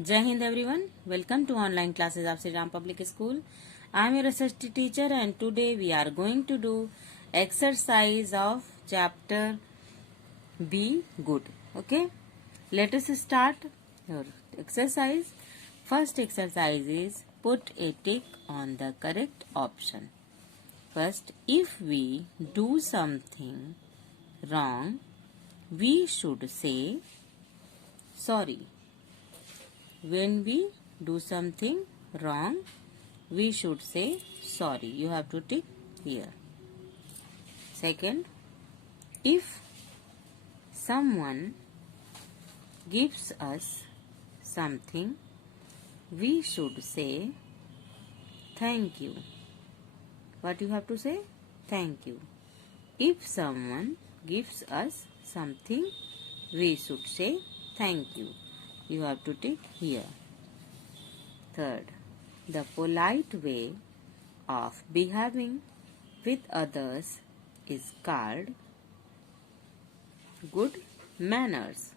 Jai Hind everyone. Welcome to online classes of Sri Ram Public School. I am your research teacher and today we are going to do exercise of chapter Be Good. Okay. Let us start your exercise. First exercise is put a tick on the correct option. First, if we do something wrong, we should say sorry. When we do something wrong, we should say sorry. You have to tick here. Second, if someone gives us something, we should say thank you. What you have to say? Thank you. If someone gives us something, we should say thank you. You have to tick here. Third, the polite way of behaving with others is called good manners.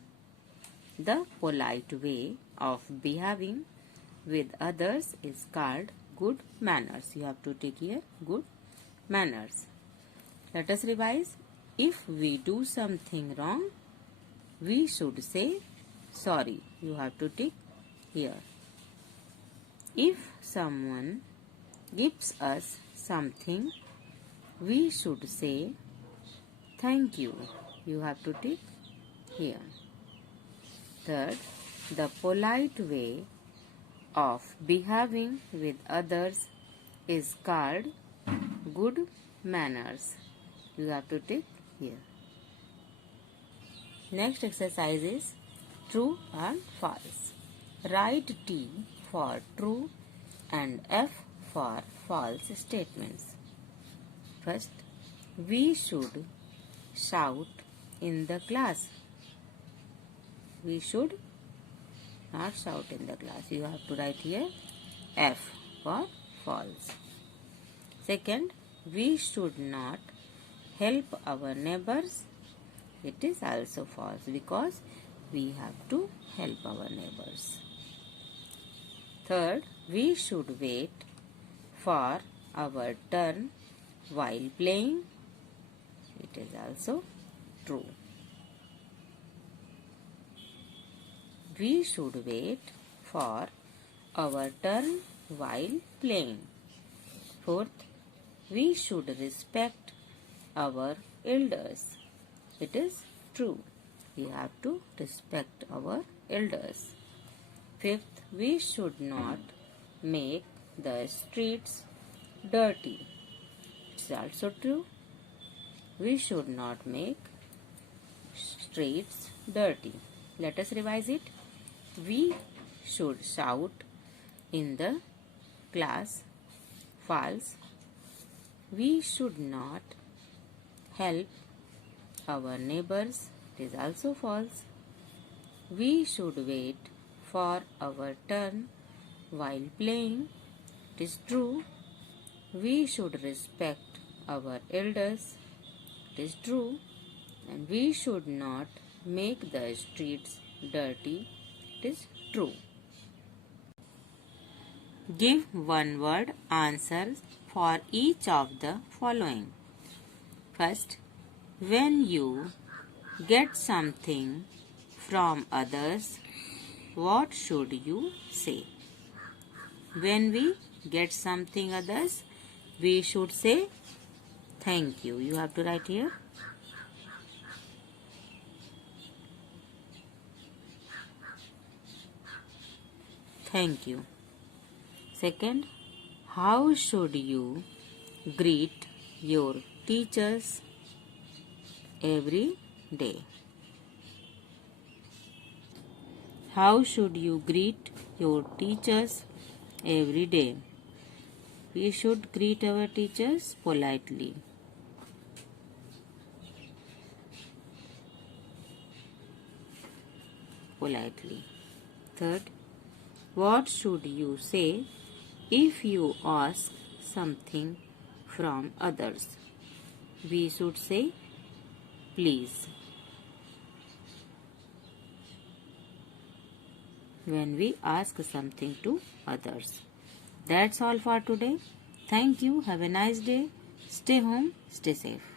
The polite way of behaving with others is called good manners. You have to take here good manners. Let us revise. If we do something wrong, we should say sorry. You have to tick here. If someone gives us something, we should say thank you. You have to tick here. Third, the polite way of behaving with others is called good manners. You have to tick here. Next exercise is true and false. Write T for true and F for false statements. First, we should shout in the class. We should not shout in the class. You have to write here F for false. Second, we should not help our neighbors. It is also false because we have to help our neighbors. Third, we should wait for our turn while playing. It is also true. We should wait for our turn while playing. Fourth, we should respect our elders. It is true. We have to respect our elders. Fifth, we should not make the streets dirty. It's also true. We should not make streets dirty. Let us revise it. We should shout in the class. False. We should not help our neighbors. It is also false. We should wait for our turn while playing. It is true. We should respect our elders. It is true. And we should not make the streets dirty. It is true. Give one word answers for each of the following. First, when you get something from others, what should you say? When we get something others, we should say thank you. You have to write here. Thank you. Second, how should you greet your teachers every day? How should you greet your teachers every day? We should greet our teachers politely. Third, what should you say if you ask something from others? We should say please. when we ask something to others. That's all for today. Thank you. Have a nice day. Stay home. Stay safe.